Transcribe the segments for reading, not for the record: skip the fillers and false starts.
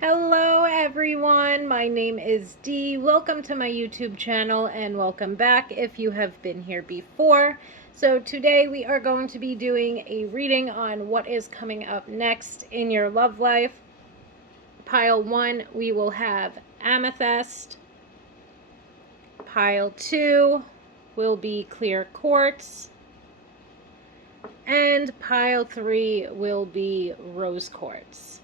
Hello everyone, my name is Dee. Welcome to my YouTube channel and welcome back if you have been here before. So today we are going to be doing a reading on what is coming up next in your love life. Pile 1, we will have Amethyst. Pile 2 will be Clear Quartz. And pile 3 will be Rose Quartz.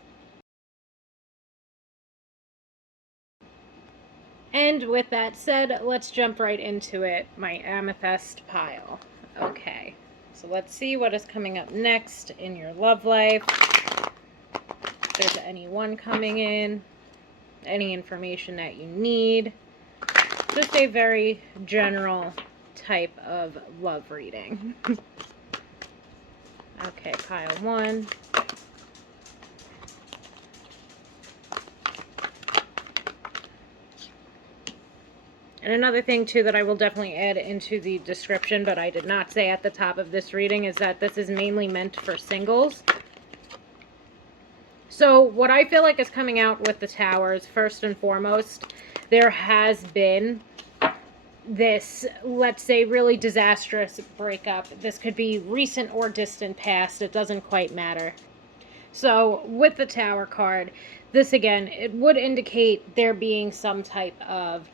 And with that said, let's jump right into it, my amethyst pile. Okay, so let's see what is coming up next in your love life. If there's anyone coming in, any information that you need. Just a very general type of love reading. Okay, pile 1. And another thing, too, that I will definitely add into the description, but I did not say at the top of this reading, is that this is mainly meant for singles. So what I feel like is coming out with the towers, first and foremost, there has been this, let's say, really disastrous breakup. This could be recent or distant past. It doesn't quite matter. So with the Tower card, this again, it would indicate there being some type of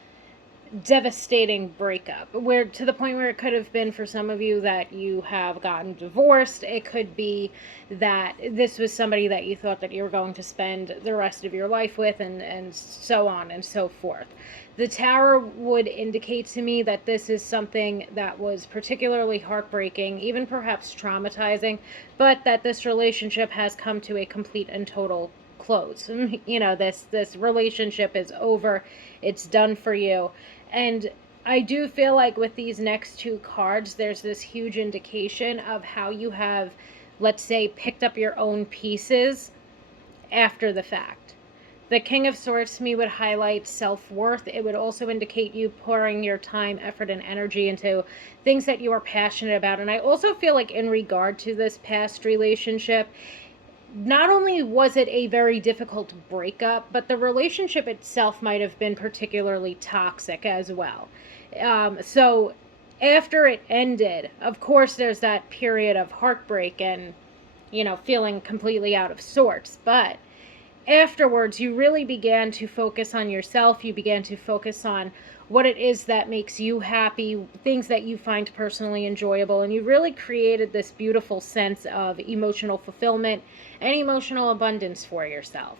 devastating breakup, where to the point where it could have been for some of you that you have gotten divorced. It could be that this was somebody that you thought that you were going to spend the rest of your life with, and so on and so forth. The Tower would indicate to me that this is something that was particularly heartbreaking, even perhaps traumatizing, but that this relationship has come to a complete and total close. You know, this relationship is over. It's done for you. And I do feel like with these next two cards, there's this huge indication of how you have, let's say, picked up your own pieces after the fact. The King of Swords to me would highlight self-worth. It would also indicate you pouring your time, effort, and energy into things that you are passionate about. And I also feel like in regard to this past relationship, not only was it a very difficult breakup, but the relationship itself might have been particularly toxic as well. So after it ended, of course, there's that period of heartbreak and, you know, feeling completely out of sorts. But afterwards, you really began to focus on yourself. You began to focus on what it is that makes you happy, things that you find personally enjoyable, and you really created this beautiful sense of emotional fulfillment and emotional abundance for yourself.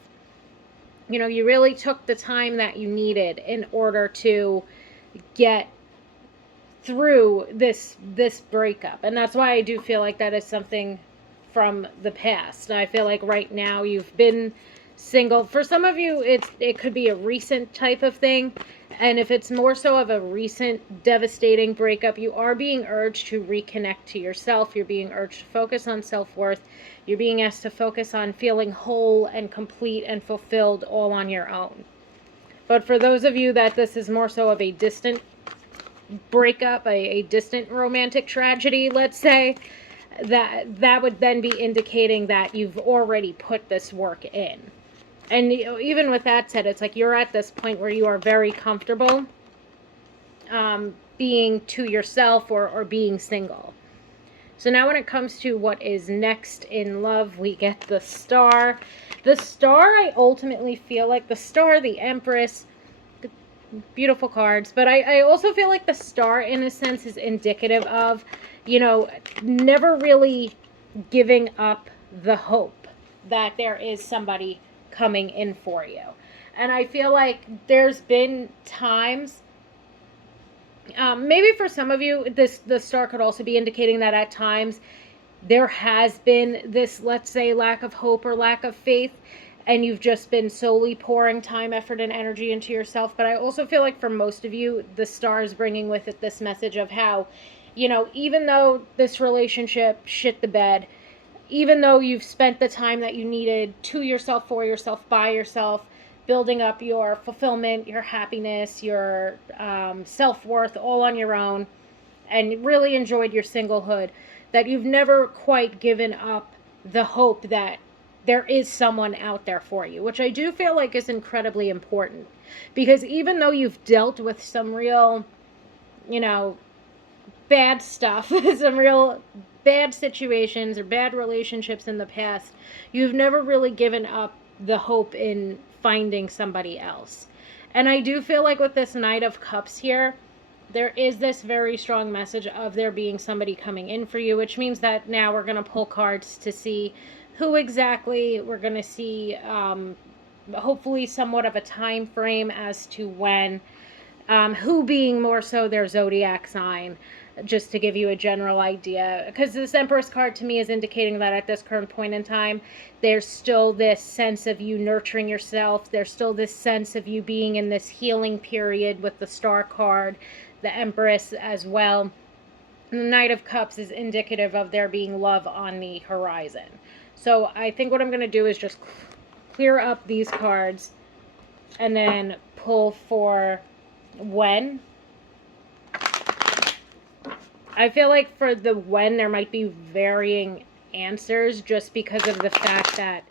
You know, you really took the time that you needed in order to get through this breakup. And that's why I do feel like that is something from the past. I feel like right now you've been single. For some of you, it could be a recent type of thing. And if it's more so of a recent devastating breakup, you are being urged to reconnect to yourself. You're being urged to focus on self-worth. You're being asked to focus on feeling whole and complete and fulfilled all on your own. But for those of you that this is more so of a distant breakup, a distant romantic tragedy, let's say, that would then be indicating that you've already put this work in. And even with that said, it's like you're at this point where you are very comfortable being to yourself or being single. So now when it comes to what is next in love, we get the Star. The Star, I ultimately feel like the Star, the Empress, beautiful cards. But I also feel like the Star, in a sense, is indicative of, you know, never really giving up the hope that there is somebody coming in for you. And I feel like there's been times, maybe for some of you, the Star could also be indicating that at times there has been this, let's say, lack of hope or lack of faith, and you've just been solely pouring time, effort, and energy into yourself. But I also feel like for most of you, the Star is bringing with it this message of how, you know, even though this relationship shit the bed, even though you've spent the time that you needed to yourself, for yourself, by yourself, building up your fulfillment, your happiness, your self-worth all on your own, and really enjoyed your singlehood, that you've never quite given up the hope that there is someone out there for you, which I do feel like is incredibly important. Because even though you've dealt with some real, you know, bad stuff, some real bad situations or bad relationships in the past, you've never really given up the hope in finding somebody else. And I do feel like with this Knight of Cups here, there is this very strong message of there being somebody coming in for you, which means that now we're going to pull cards to see who exactly. We're going to see hopefully somewhat of a time frame as to when, who being more so their zodiac sign, just to give you a general idea. Because this Empress card to me is indicating that at this current point in time, there's still this sense of you nurturing yourself. There's still this sense of you being in this healing period with the Star card, the Empress as well. And the Knight of Cups is indicative of there being love on the horizon. So I think what I'm going to do is just clear up these cards and then pull for when. I feel like for the when there might be varying answers just because of the fact that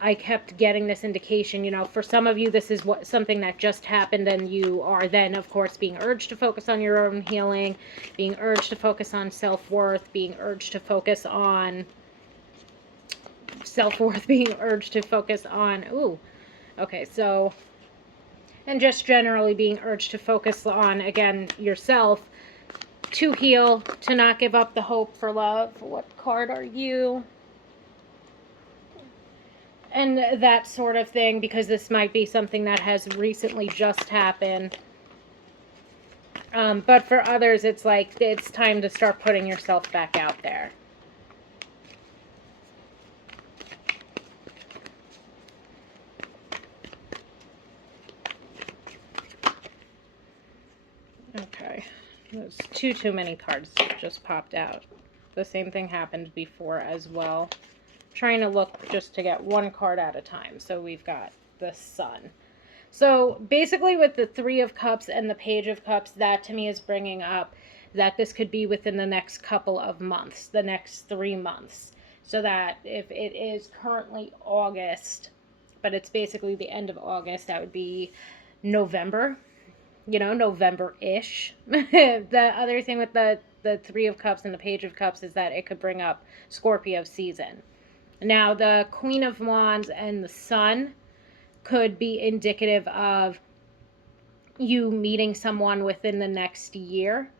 I kept getting this indication. You know, for some of you this is something that just happened, and you are then of course being urged to focus on your own healing, being urged to focus on self-worth, being urged to focus on being urged to focus on and just generally being urged to focus on, again, yourself, to heal, to not give up the hope for love. What card are you? And that sort of thing, because this might be something that has recently just happened. But for others, it's like, it's time to start putting yourself back out there. Okay, there's too many cards just popped out. The same thing happened before as well. I'm trying to look just to get one card at a time. So we've got the Sun. So basically with the Three of Cups and the Page of Cups, that to me is bringing up that this could be within the next couple of months, the next 3 months. So that if it is currently August, but it's basically the end of August, that would be November. You know, November-ish. The other thing with the Three of Cups and the Page of Cups is that it could bring up Scorpio season. Now, the Queen of Wands and the Sun could be indicative of you meeting someone within the next year,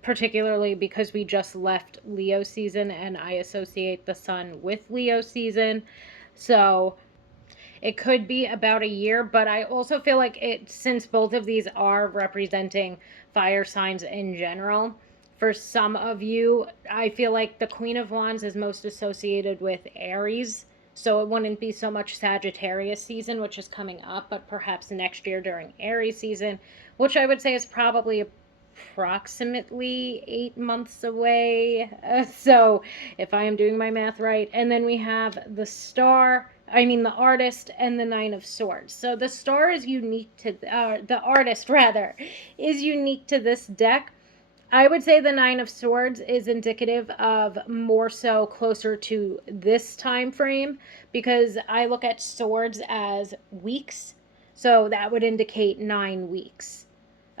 particularly because we just left Leo season, and I associate the Sun with Leo season. So it could be about a year, but I also feel like since both of these are representing fire signs in general, for some of you, I feel like the Queen of Wands is most associated with Aries. So it wouldn't be so much Sagittarius season, which is coming up, but perhaps next year during Aries season, which I would say is probably approximately 8 months away. So if I am doing my math right. And then we have the artist and the Nine of Swords. So the star is unique to, the artist rather, is unique to this deck. I would say the Nine of Swords is indicative of more so closer to this time frame, because I look at swords as weeks. So that would indicate 9 weeks.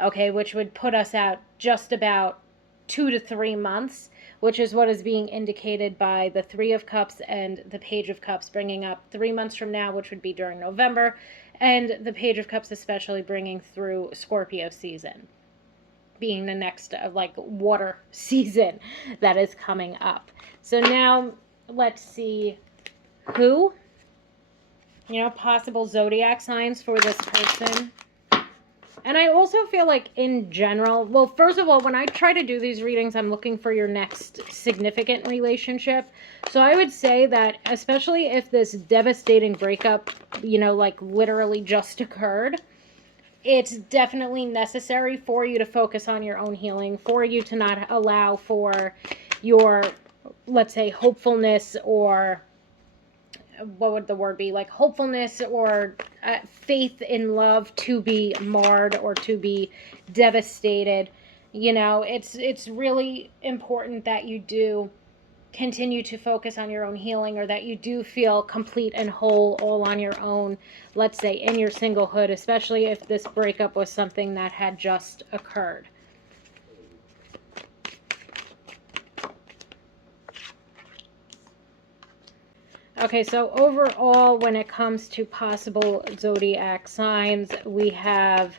Okay, which would put us at just about 2 to 3 months, which is what is being indicated by the Three of Cups and the Page of Cups, bringing up 3 months from now, which would be during November, and the Page of Cups especially bringing through Scorpio season, being the next water season that is coming up. So now let's see who, possible zodiac signs for this person. And I also feel like in general, well, first of all, when I try to do these readings, I'm looking for your next significant relationship. So I would say that especially if this devastating breakup, literally just occurred, it's definitely necessary for you to focus on your own healing, for you to not allow for your, let's say, hopefulness, or what would the word be, like hopefulness or faith in love to be marred or to be devastated. It's really important that you do continue to focus on your own healing, or that you do feel complete and whole all on your own, let's say in your singlehood, especially if this breakup was something that had just occurred. Okay, so overall, when it comes to possible zodiac signs, we have,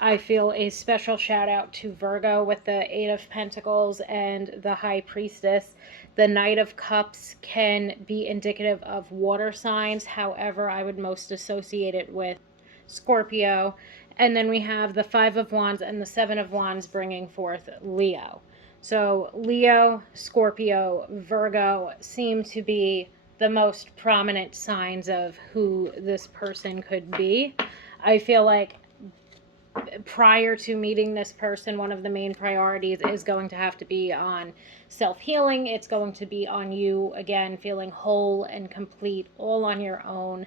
I feel, a special shout out to Virgo with the Eight of Pentacles and the High Priestess. The Knight of Cups can be indicative of water signs. However, I would most associate it with Scorpio. And then we have the Five of Wands and the Seven of Wands bringing forth Leo. So Leo, Scorpio, Virgo seem to be the most prominent signs of who this person could be. I feel like prior to meeting this person, one of the main priorities is going to have to be on self-healing. It's going to be on you, again, feeling whole and complete all on your own.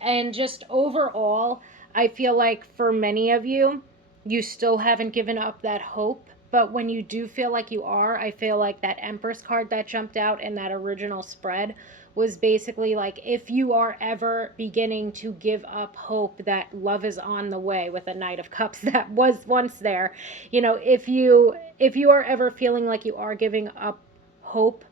And just overall, I feel like for many of you, you still haven't given up that hope. But when you do feel like you are, I feel like that Empress card that jumped out in that original spread was basically like, if you are ever beginning to give up hope that love is on the way, with a Knight of Cups that was once there, you know, if you are ever feeling like you are giving up hope,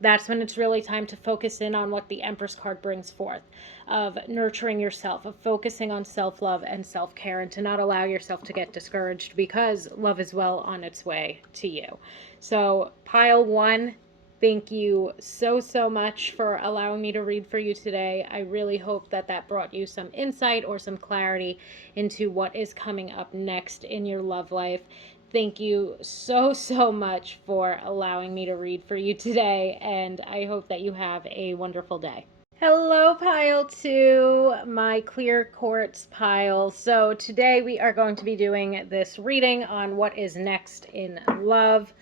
that's when it's really time to focus in on what the Empress card brings forth, of nurturing yourself, of focusing on self-love and self-care, and to not allow yourself to get discouraged, because love is well on its way to you. So pile one, thank you so much for allowing me to read for you today. I really hope that that brought you some insight or some clarity into what is coming up next in your love life. Thank you so much for allowing me to read for you today, and I hope that you have a wonderful day. Hello, pile two, my clear quartz pile. So today we are going to be doing this reading on what is next in love.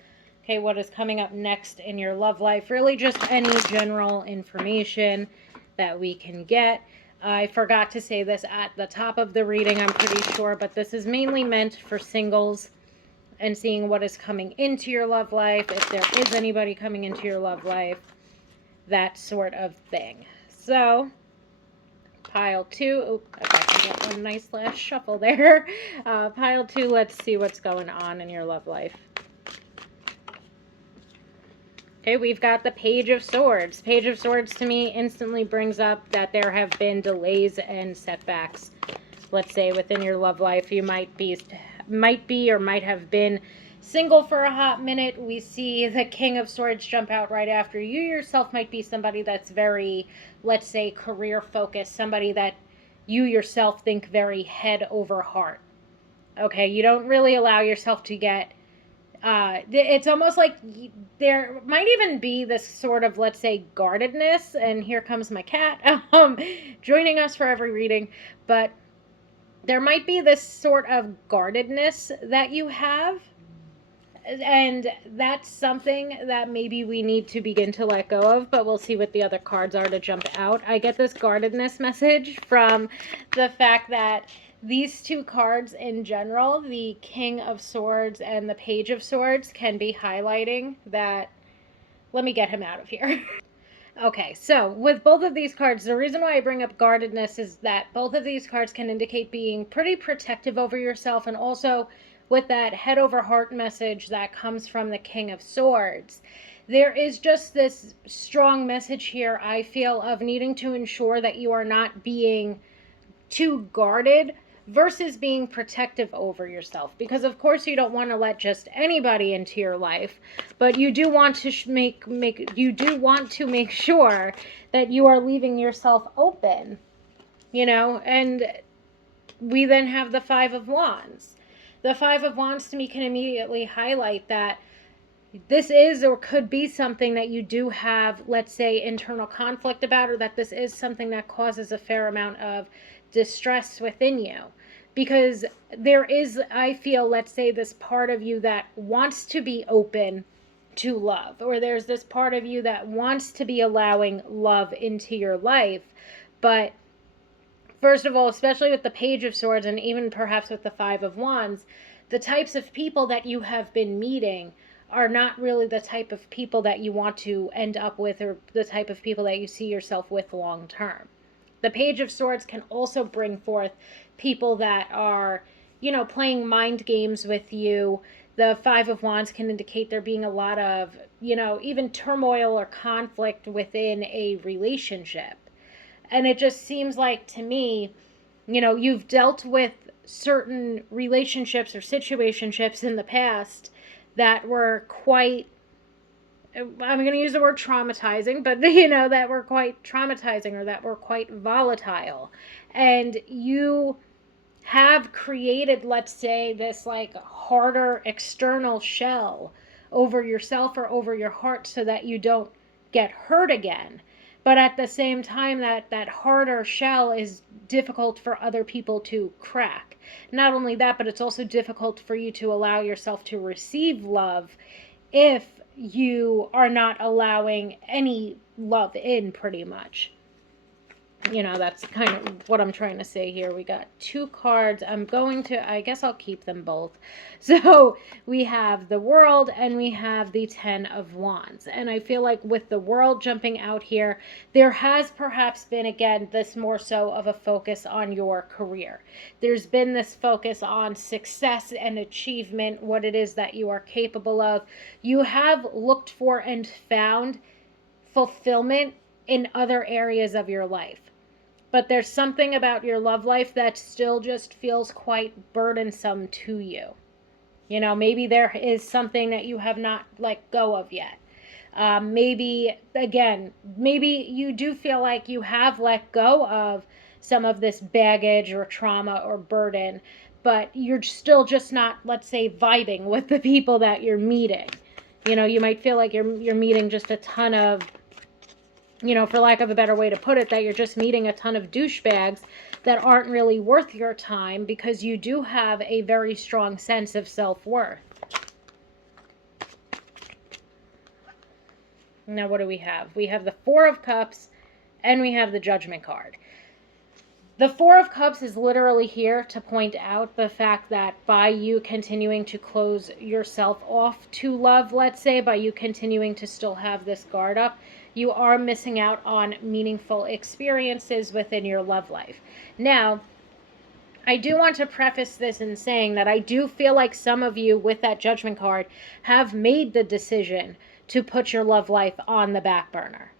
Okay, what is coming up next in your love life? Really just any general information that we can get. I forgot to say this at the top of the reading, I'm pretty sure, but this is mainly meant for singles and seeing what is coming into your love life, if there is anybody coming into your love life, that sort of thing. So, pile two, okay, I got one nice last shuffle there. Pile two, let's see what's going on in your love life. Okay, we've got the Page of Swords. Page of Swords to me instantly brings up that there have been delays and setbacks. Let's say within your love life, you might be or might have been single for a hot minute. We see the King of Swords jump out right after. You yourself might be somebody that's very, let's say, career focused, somebody that you yourself think very head over heart. Okay, you don't really allow yourself to get it's almost like there might even be this sort of, let's say, guardedness, and here comes my cat joining us for every reading, but there might be this sort of guardedness that you have, and that's something that maybe we need to begin to let go of, but we'll see what the other cards are to jump out. I get this guardedness message from the fact that these two cards in general, the King of Swords and the Page of Swords, can be highlighting that. Let me get him out of here. Okay, so with both of these cards, the reason why I bring up guardedness is that both of these cards can indicate being pretty protective over yourself, and also with that head over heart message that comes from the King of Swords. There is just this strong message here, I feel, of needing to ensure that you are not being too guarded versus being protective over yourself, because of course you don't want to let just anybody into your life, but you do want to make sure that you are leaving yourself open, you know. And we then have the Five of Wands. The Five of Wands to me can immediately highlight that this is or could be something that you do have, let's say, internal conflict about, or that this is something that causes a fair amount of distress within you, because there is, I feel, let's say, this part of you that wants to be open to love, or there's this part of you that wants to be allowing love into your life. But first of all, especially with the Page of Swords and even perhaps with the Five of Wands, the types of people that you have been meeting are not really the type of people that you want to end up with, or the type of people that you see yourself with long term. The Page of Swords can also bring forth people that are, playing mind games with you. The Five of Wands can indicate there being a lot of, even turmoil or conflict within a relationship. And it just seems like to me, you've dealt with certain relationships or situationships in the past that were quite, I'm going to use the word traumatizing, but that were quite traumatizing, or that were quite volatile. And you have created, let's say, this like harder external shell over yourself or over your heart so that you don't get hurt again. But at the same time, that harder shell is difficult for other people to crack. Not only that, but it's also difficult for you to allow yourself to receive love if you are not allowing any love in, pretty much. That's kind of what I'm trying to say here. We got 2 cards. I guess I'll keep them both. So we have the World and we have the 10 of Wands. And I feel like with the World jumping out here, there has perhaps been, again, this more so of a focus on your career. There's been this focus on success and achievement, what it is that you are capable of. You have looked for and found fulfillment in other areas of your life. But there's something about your love life that still just feels quite burdensome to you. Maybe there is something that you have not let go of yet. Maybe you do feel like you have let go of some of this baggage or trauma or burden, but you're still just not, let's say, vibing with the people that you're meeting. You might feel like you're meeting just a ton of, for lack of a better way to put it, that you're just meeting a ton of douchebags that aren't really worth your time, because you do have a very strong sense of self-worth. Now, what do we have? We have the Four of Cups and we have the Judgment card. The Four of Cups is literally here to point out the fact that by you continuing to close yourself off to love, let's say, by you continuing to still have this guard up, you are missing out on meaningful experiences within your love life. Now, I do want to preface this in saying that I do feel like some of you with that Judgment card have made the decision to put your love life on the back burner.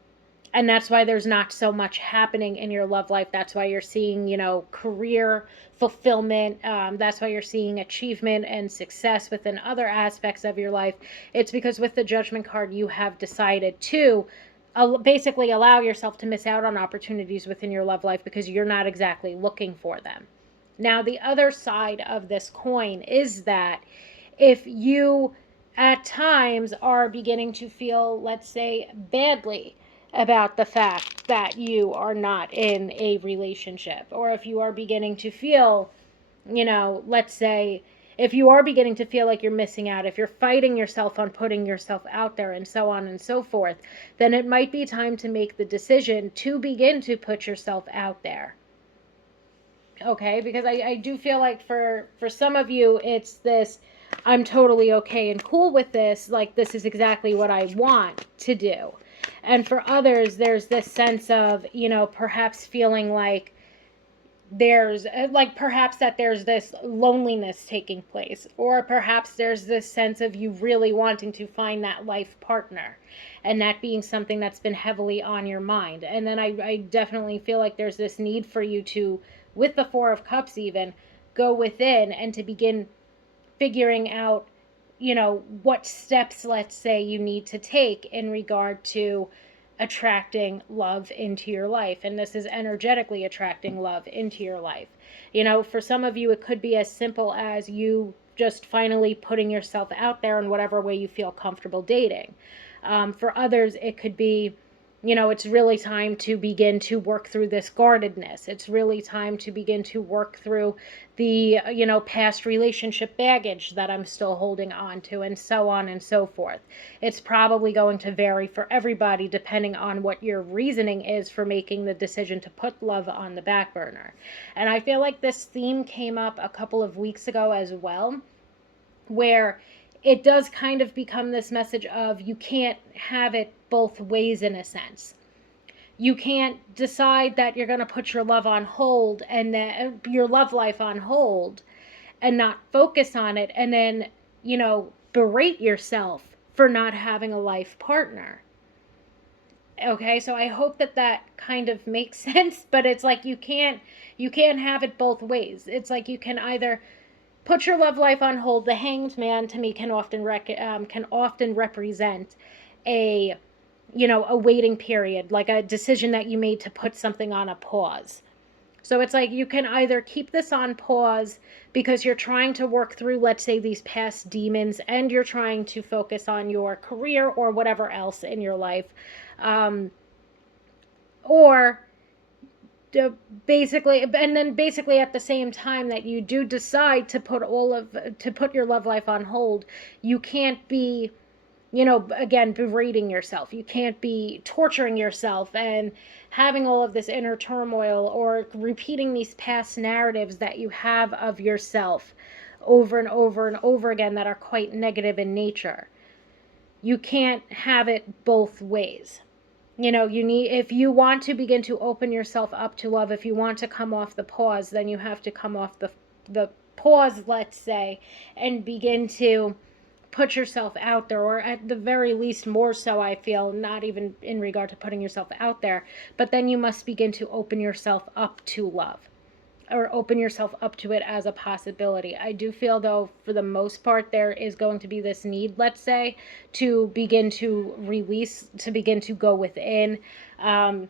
And that's why there's not so much happening in your love life. That's why you're seeing, career fulfillment. That's why you're seeing achievement and success within other aspects of your life. It's because with the Judgment card, you have decided to basically allow yourself to miss out on opportunities within your love life because you're not exactly looking for them. Now, the other side of this coin is that if you at times are beginning to feel, let's say, badly about the fact that you are not in a relationship, or if you are beginning to feel, let's say, if you are beginning to feel like you're missing out, if you're fighting yourself on putting yourself out there and so on and so forth, then it might be time to make the decision to begin to put yourself out there. Okay, because I do feel like for some of you, it's this, I'm totally okay and cool with this, like this is exactly what I want to do. And for others, there's this sense of, perhaps feeling like there's perhaps that there's this loneliness taking place, or perhaps there's this sense of you really wanting to find that life partner, and that being something that's been heavily on your mind. And then I definitely feel like there's this need for you to, with the Four of Cups even, go within and to begin figuring out, what steps, let's say, you need to take in regard to attracting love into your life. And this is energetically attracting love into your life. For some of you, it could be as simple as you just finally putting yourself out there in whatever way you feel comfortable dating. For others, it could be, it's really time to begin to work through this guardedness. It's really time to begin to work through the, past relationship baggage that I'm still holding on to, and so on and so forth. It's probably going to vary for everybody depending on what your reasoning is for making the decision to put love on the back burner. And I feel like this theme came up a couple of weeks ago as well, where it does kind of become this message of you can't have it both ways in a sense. You can't decide that you're going to put your love on hold and your love life on hold and not focus on it, and then, berate yourself for not having a life partner. Okay, so I hope that kind of makes sense, but it's like you can't have it both ways. It's like you can either put your love life on hold. The Hanged Man to me can often represent a a waiting period, like a decision that you made to put something on a pause. So it's like you can either keep this on pause because you're trying to work through, let's say, these past demons, and you're trying to focus on your career or whatever else in your life, or basically at the same time that you do decide to put your love life on hold, you can't be, again, berating yourself. You can't be torturing yourself and having all of this inner turmoil or repeating these past narratives that you have of yourself over and over and over again that are quite negative in nature. You can't have it both ways. If you want to begin to open yourself up to love, if you want to come off the pause, then you have to come off the pause, let's say, and begin to put yourself out there, or at the very least more so, I feel, not even in regard to putting yourself out there, but then you must begin to open yourself up to love, or open yourself up to it as a possibility. I do feel, though, for the most part, there is going to be this need, let's say, to begin to release, to begin to go within, and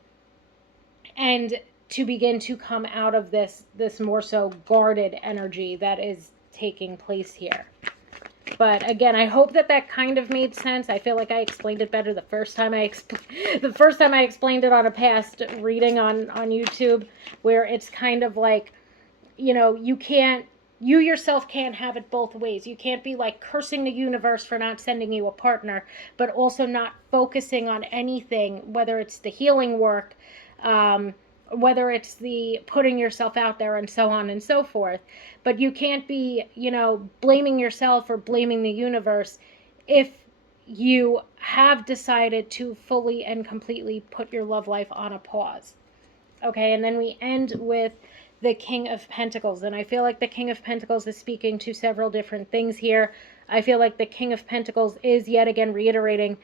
to begin to come out of this more so guarded energy that is taking place here. But again, I hope that kind of made sense. I feel like I explained it better the first time I explained it on a past reading on YouTube, where it's kind of like, you yourself can't have it both ways. You can't be like cursing the universe for not sending you a partner, but also not focusing on anything, whether it's the healing work, whether it's the putting yourself out there, and so on and so forth. But you can't be, blaming yourself or blaming the universe if you have decided to fully and completely put your love life on a pause. Okay, and then we end with the King of Pentacles. And I feel like the King of Pentacles is speaking to several different things here. I feel like the King of Pentacles is yet again reiterating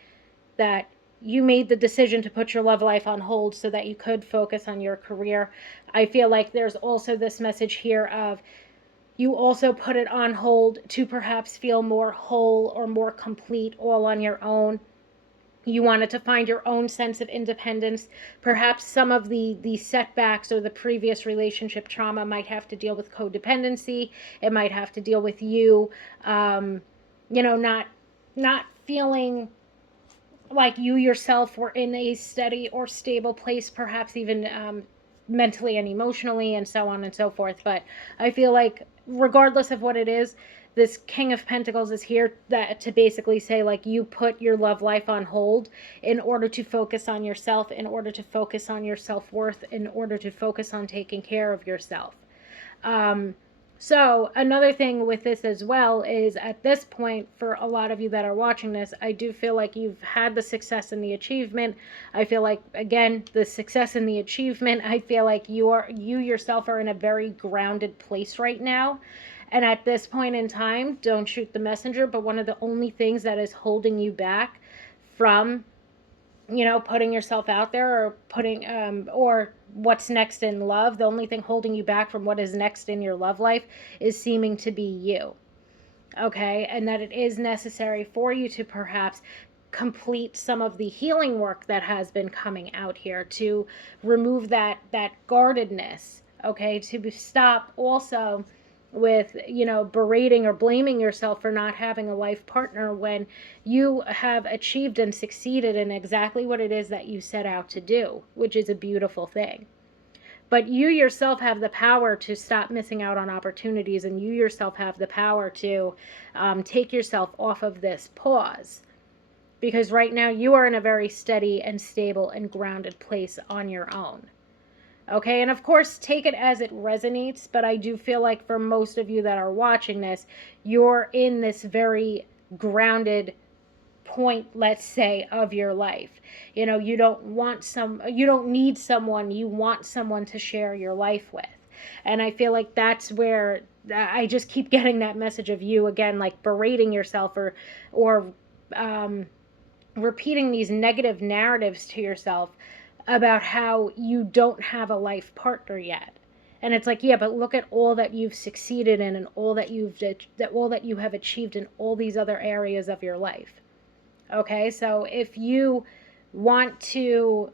that you made the decision to put your love life on hold so that you could focus on your career. I feel like there's also this message here of you also put it on hold to perhaps feel more whole or more complete all on your own. You wanted to find your own sense of independence. Perhaps some of the setbacks or the previous relationship trauma might have to deal with codependency. It might have to deal with you, not feeling like you yourself were in a steady or stable place, perhaps even mentally and emotionally, and so on and so forth. But I feel like regardless of what it is, this King of Pentacles is here to basically say, like, you put your love life on hold in order to focus on yourself, in order to focus on your self-worth, in order to focus on taking care of yourself. So another thing with this as well is, at this point, for a lot of you that are watching this, I do feel like you've had the success and the achievement. I feel like, again, the success and the achievement, I feel like you yourself are in a very grounded place right now. And at this point in time, don't shoot the messenger, but one of the only things that is holding you back from, putting yourself out there, or putting, or what's next in love, the only thing holding you back from what is next in your love life is seeming to be you. Okay? And that it is necessary for you to perhaps complete some of the healing work that has been coming out here to remove that guardedness. Okay? To stop also with, berating or blaming yourself for not having a life partner when you have achieved and succeeded in exactly what it is that you set out to do, which is a beautiful thing. But you yourself have the power to stop missing out on opportunities, and you yourself have the power to take yourself off of this pause. Because right now you are in a very steady and stable and grounded place on your own. Okay, and of course, take it as it resonates, but I do feel like for most of you that are watching this, you're in this very grounded point, let's say, of your life. You know, you don't need someone, you want someone to share your life with. And I feel like that's where I just keep getting that message of you again, like berating yourself or repeating these negative narratives to yourself about how you don't have a life partner yet. And it's like, yeah, but look at all that you've succeeded in and all that you have achieved in all these other areas of your life. Okay, so if you want to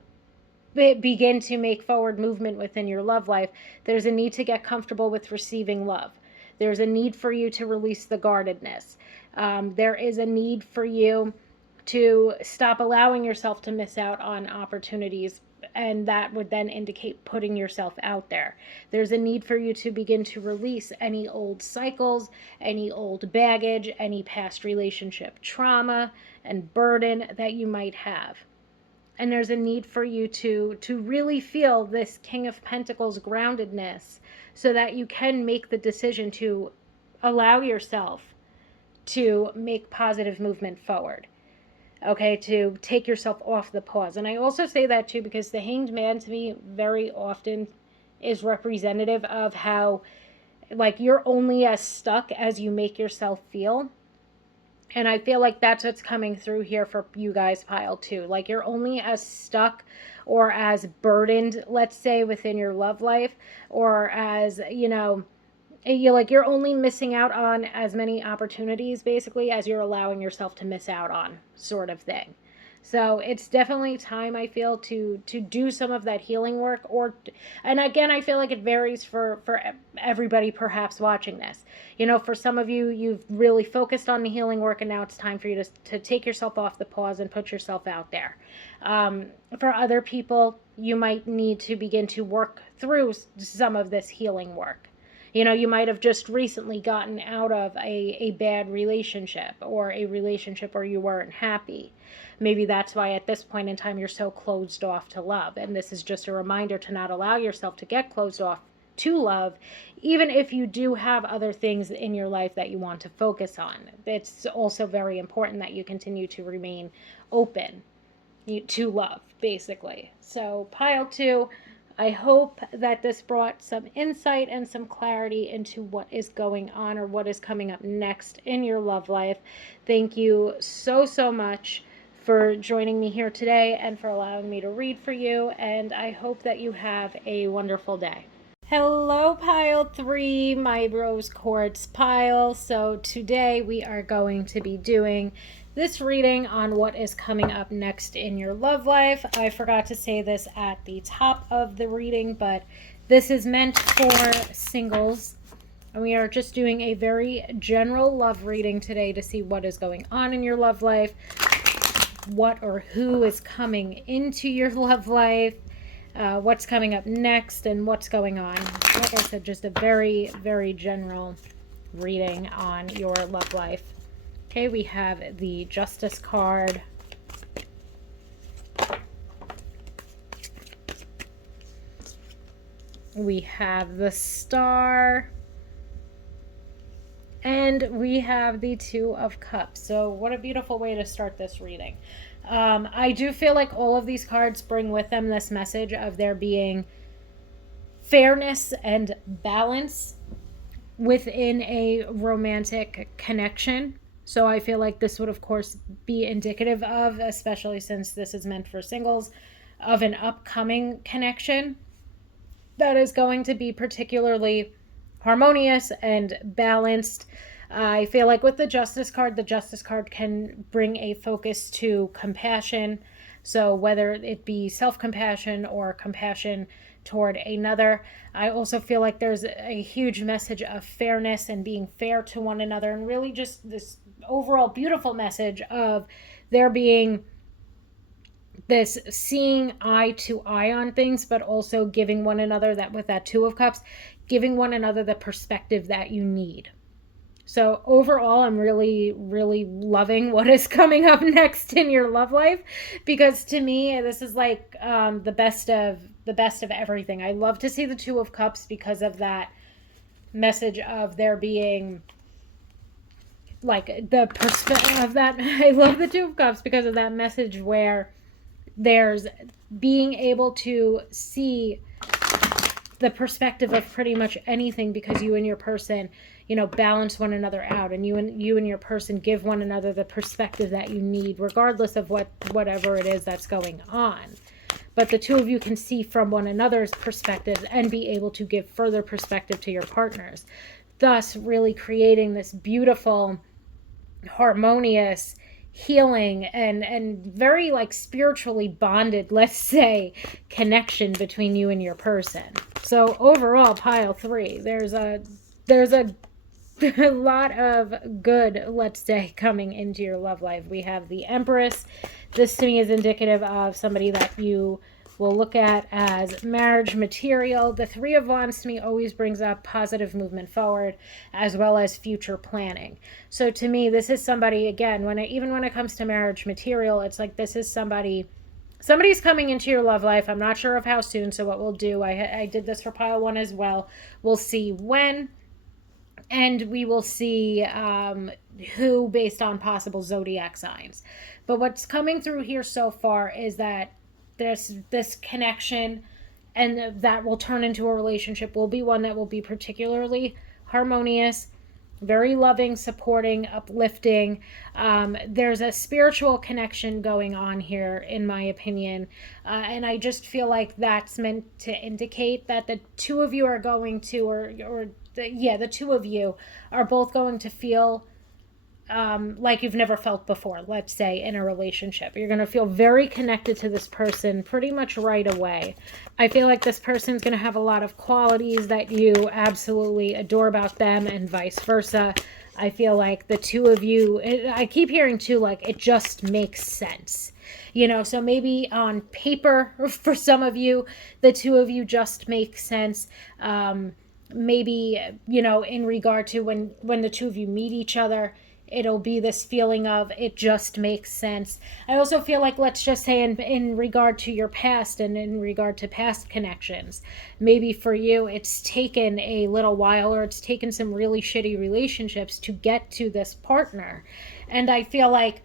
begin to make forward movement within your love life, there's a need to get comfortable with receiving love. There's a need for you to release the guardedness. There is a need for you to stop allowing yourself to miss out on opportunities, and that would then indicate putting yourself out there. There's a need for you to begin to release any old cycles, any old baggage, any past relationship trauma and burden that you might have. And there's a need for you to really feel this King of Pentacles groundedness so that you can make the decision to allow yourself to make positive movement forward. Okay, to take yourself off the pause. And I also say that too because the Hanged Man to me very often is representative of how, like, you're only as stuck as you make yourself feel. And I feel like that's what's coming through here for you guys, pile 2. Like, you're only as stuck or as burdened, let's say, within your love life, or as, you're only missing out on as many opportunities, basically, as you're allowing yourself to miss out on, sort of thing. So it's definitely time, I feel, to do some of that healing work. And again, I feel like it varies for everybody perhaps watching this. You know, for some of you, you've really focused on the healing work, and now it's time for you to take yourself off the pause and put yourself out there. For other people, you might need to begin to work through some of this healing work. You know, you might have just recently gotten out of a bad relationship, or a relationship where you weren't happy. Maybe that's why at this point in time you're so closed off to love. And this is just a reminder to not allow yourself to get closed off to love, even if you do have other things in your life that you want to focus on. It's also very important that you continue to remain open to love, basically. So pile 2, I hope that this brought some insight and some clarity into what is going on or what is coming up next in your love life. Thank you so much for joining me here today and for allowing me to read for you, and I hope that you have a wonderful day. Hello, pile 3, my rose quartz pile. So today we are going to be doing this reading on what is coming up next in your love life. I forgot to say this at the top of the reading, but this is meant for singles. And we are just doing a very general love reading today to see what is going on in your love life, what or who is coming into your love life, what's coming up next, and what's going on. Like I said, just a very, very general reading on your love life. Okay, we have the Justice card. We have the Star. And we have the Two of Cups. So what a beautiful way to start this reading. I do feel like all of these cards bring with them this message of there being fairness and balance within a romantic connection. So I feel like this would, of course, be indicative of, especially since this is meant for singles, of an upcoming connection that is going to be particularly harmonious and balanced. I feel like with the Justice card can bring a focus to compassion. So whether it be self-compassion or compassion toward another, I also feel like there's a huge message of fairness and being fair to one another, and really just this overall beautiful message of there being this seeing eye to eye on things, but also giving one another that, with that Two of Cups, giving one another the perspective that you need. So overall, I'm really, really loving what is coming up next in your love life, because to me, this is like the best of everything. I love to see the Two of Cups because of that message of there being like the perspective of that. I love the Two of Cups because of that message where there's being able to see the perspective of pretty much anything, because you and your person, balance one another out, and you and your person give one another the perspective that you need, regardless of whatever it is that's going on. But the two of you can see from one another's perspectives and be able to give further perspective to your partners, thus really creating this beautiful, harmonious, healing, and very like spiritually bonded, let's say, connection between you and your person. So overall, pile 3, there's a a lot of good, let's say, coming into your love life. We have the Empress. This to me is indicative of somebody that you will look at as marriage material. The Three of Wands to me always brings up positive movement forward, as well as future planning. So to me, this is somebody, again, even when it comes to marriage material, it's like this is somebody's coming into your love life. I'm not sure of how soon, so what we'll do, I did this for pile 1 as well. We'll see when, and we will see who based on possible zodiac signs. But what's coming through here so far is that this connection, and that will turn into a relationship, will be one that will be particularly harmonious, very loving, supporting, uplifting. There's a spiritual connection going on here, in my opinion. And I just feel like that's meant to indicate that the two of you are going to, the two of you are both going to feel like you've never felt before, let's say, in a relationship. You're going to feel very connected to this person pretty much right away. I feel like this person's going to have a lot of qualities that you absolutely adore about them, and vice versa. I feel like the two of you, I keep hearing too, like it just makes sense. So maybe on paper, for some of you, the two of you just make sense. Maybe, in regard to when the two of you meet each other, it'll be this feeling of it just makes sense. I also feel like, let's just say in regard to your past and in regard to past connections, maybe for you it's taken a little while, or it's taken some really shitty relationships to get to this partner. And I feel like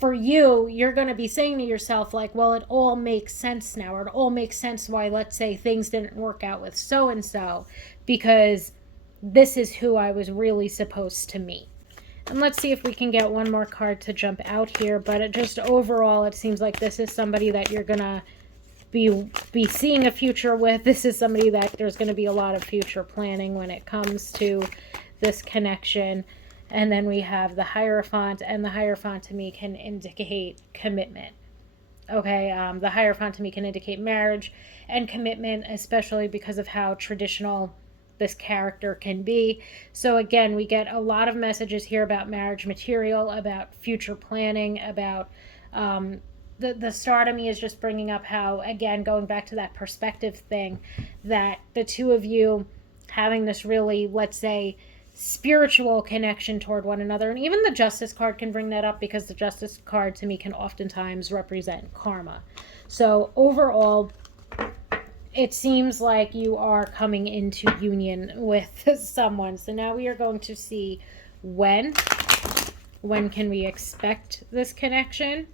for you, you're going to be saying to yourself, like, well, it all makes sense now, or it all makes sense why, let's say, things didn't work out with so-and-so, because this is who I was really supposed to meet. And let's see if we can get one more card to jump out here. But overall, it seems like this is somebody that you're going to be seeing a future with. This is somebody that there's going to be a lot of future planning when it comes to this connection. And then we have the Hierophant, and the Hierophant to me can indicate commitment. Okay, the Hierophant to me can indicate marriage and commitment, especially because of how traditional this character can be. So again, we get a lot of messages here about marriage material, about future planning, about the star to me is just bringing up how, again, going back to that perspective thing, that the two of you having this really, let's say, spiritual connection toward one another. And even the Justice card can bring that up, because the Justice card to me can oftentimes represent karma. So overall, it seems like you are coming into union with someone. So now we are going to see when can we expect this connection.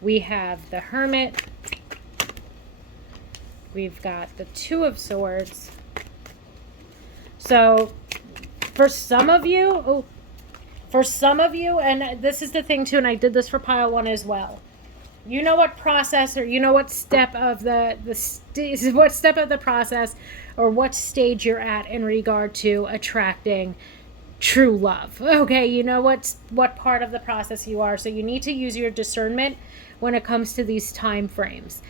We have the Hermit. We've got the Two of Swords. So for some of you, and this is the thing too, and I did this for pile 1 as well. You know what process, or you know what step of what step of the process, or what stage you're at in regard to attracting true love. Okay, you know what part of the process you are. So you need to use your discernment when it comes to these time frames.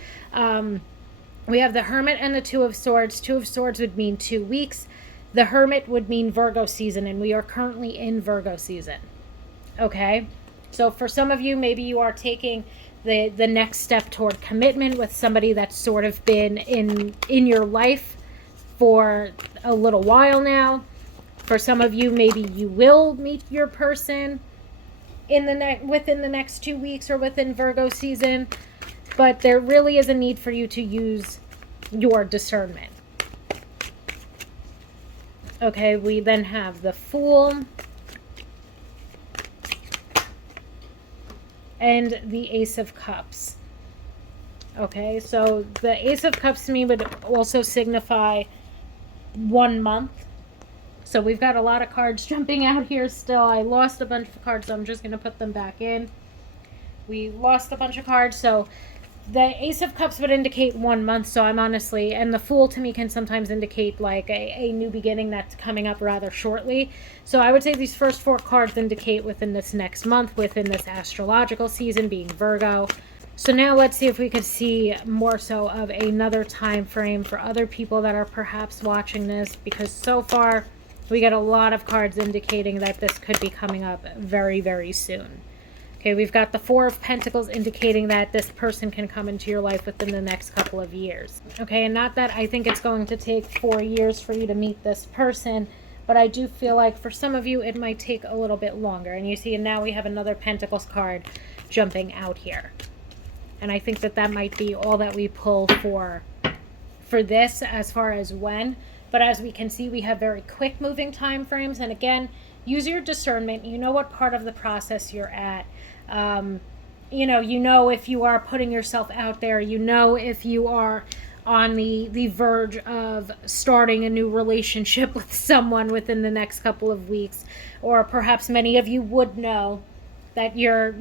We have the Hermit and the Two of Swords. Two of Swords would mean 2 weeks. The Hermit would mean Virgo season, and we are currently in Virgo season. Okay? So for some of you, maybe you are taking the next step toward commitment with somebody that's sort of been in your life for a little while now. For some of you, maybe you will meet your person within the next 2 weeks or within Virgo season, but there really is a need for you to use your discernment. Okay, we then have the Fool and the Ace of Cups. Okay, so the Ace of Cups to me would also signify 1 month. So we've got a lot of cards jumping out here still. I lost a bunch of cards, so I'm just going to put them back in. We lost a bunch of cards, so the Ace of Cups would indicate 1 month, so I'm honestly, and the Fool to me can sometimes indicate like a new beginning that's coming up rather shortly. So I would say these first 4 cards indicate within this next month, within this astrological season, being Virgo. So now let's see if we could see more so of another time frame for other people that are perhaps watching this, because so far we get a lot of cards indicating that this could be coming up very, very soon. Okay, we've got the Four of Pentacles indicating that this person can come into your life within the next couple of years. Okay, and not that I think it's going to take 4 years for you to meet this person, but I do feel like for some of you it might take a little bit longer. And you see, and now we have another Pentacles card jumping out here. And I think that that might be all that we pull for this as far as when. But as we can see, we have very quick moving time frames. And again, use your discernment. You know what part of the process you're at. You know if you are putting yourself out there. You know if you are on the verge of starting a new relationship with someone within the next couple of weeks. Or perhaps many of you would know that you're,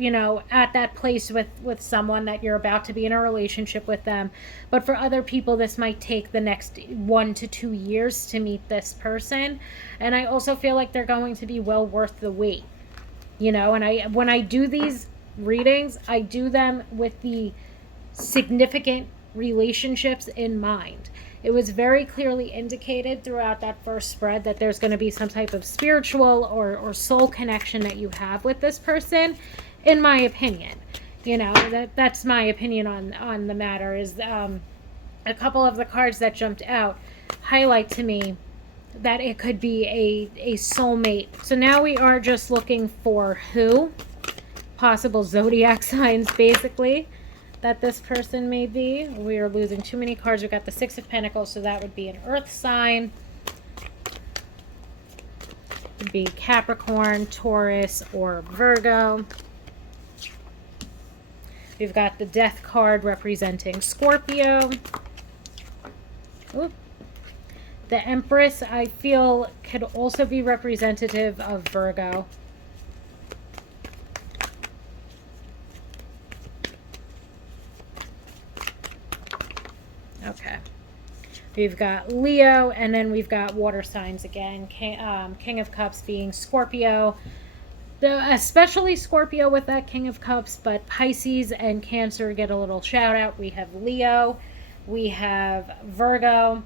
at that place with someone, that you're about to be in a relationship with them. But for other people, this might take the next 1 to 2 years to meet this person. And I also feel like they're going to be well worth the wait. And when I do these readings, I do them with the significant relationships in mind. It was very clearly indicated throughout that first spread that there's going to be some type of spiritual or soul connection that you have with this person, in my opinion. That's my opinion on the matter. Is a couple of the cards that jumped out highlight to me that it could be a soulmate. So now we are just looking for possible zodiac signs, basically, that this person may be. We are losing too many cards. We've got the Six of Pentacles, so that would be an earth sign. It would be Capricorn, Taurus, or Virgo. We've got the Death card representing Scorpio. Ooh. The Empress, I feel, could also be representative of Virgo. Okay. We've got Leo, and then we've got water signs again. King of Cups being Scorpio. Especially Scorpio with that King of Cups, but Pisces and Cancer get a little shout out. We have Leo, we have Virgo,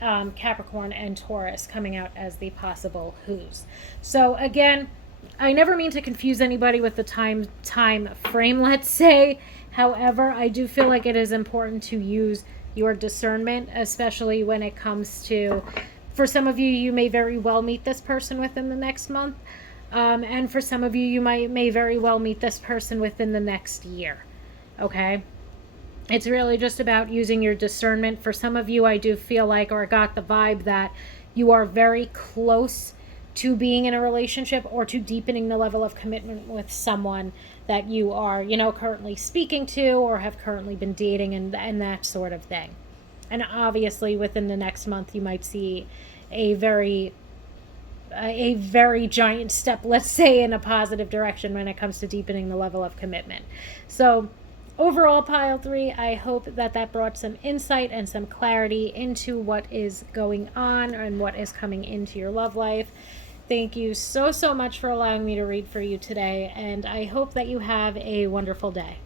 Capricorn, and Taurus coming out as the possible who's. So again, I never mean to confuse anybody with the time frame, let's say. However, I do feel like it is important to use your discernment, especially when it comes to, for some of you, you may very well meet this person within the next month. And for some of you, you may very well meet this person within the next year. Okay? It's really just about using your discernment. For some of you, I do feel like, or got the vibe that you are very close to being in a relationship or to deepening the level of commitment with someone that you are, currently speaking to or have currently been dating, and that sort of thing. And obviously within the next month, you might see a very giant step, let's say, in a positive direction when it comes to deepening the level of commitment. So overall, pile 3, I hope that brought some insight and some clarity into what is going on and what is coming into your love life. Thank you so much for allowing me to read for you today, and I hope that you have a wonderful day.